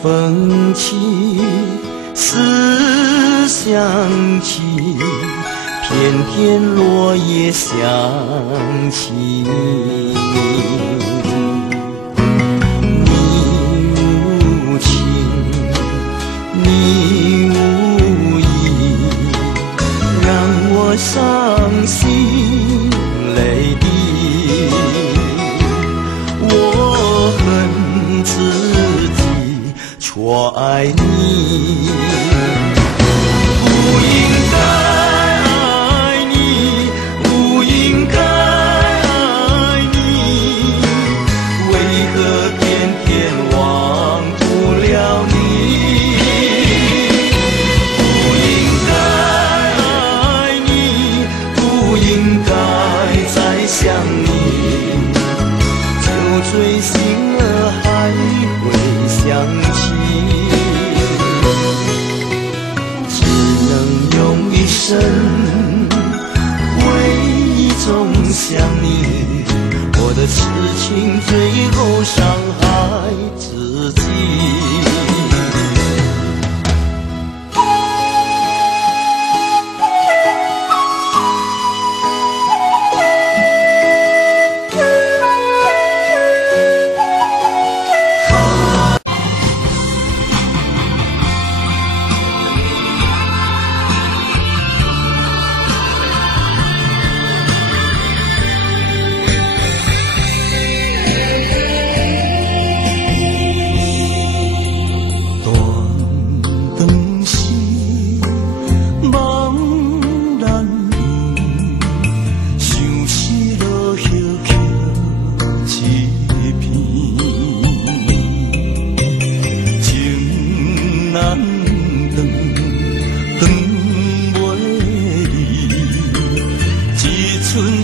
风起，思乡起，片片落叶响起。你无情，你无意，让我伤心泪滴。我恨自己错爱你，不应该爱你，不应该爱你，为何偏偏忘不了你？不应该爱你，不应该再想你，就醉醒了还会想起。一生唯一种想你，我的痴情最后伤害自己。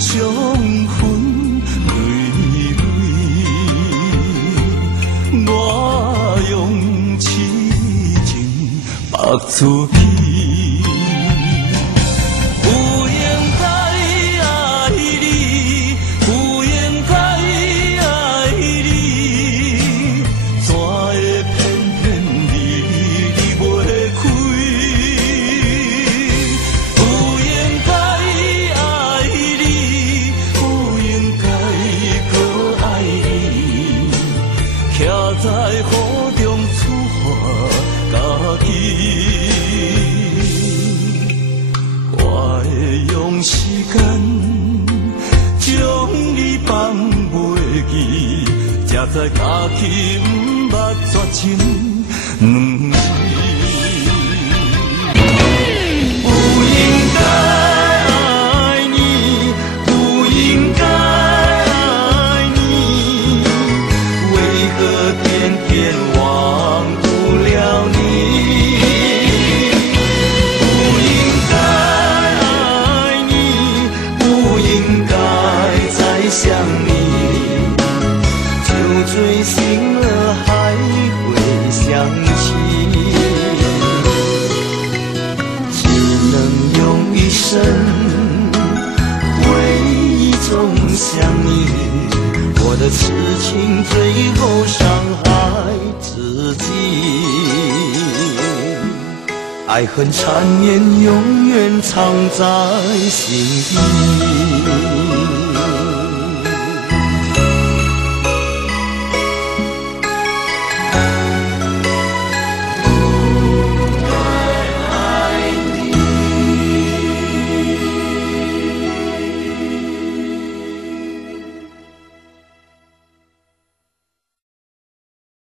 相分累累，我用痴情绑出去。不应该爱你，不应该爱你，怎会偏偏离袂开？不应该爱你，不应该搁爱你，徛在雨中处罚家己。我会用时间将你放袂记，才知家己不捌绝情两字。不应该爱你，不应该爱你，为何偏偏忘不了你？不应该爱你，不应该再想你，就醉醒了还会想起。一生唯一种想你，我的痴情最后伤害自己。爱恨缠绵，永远藏在心底。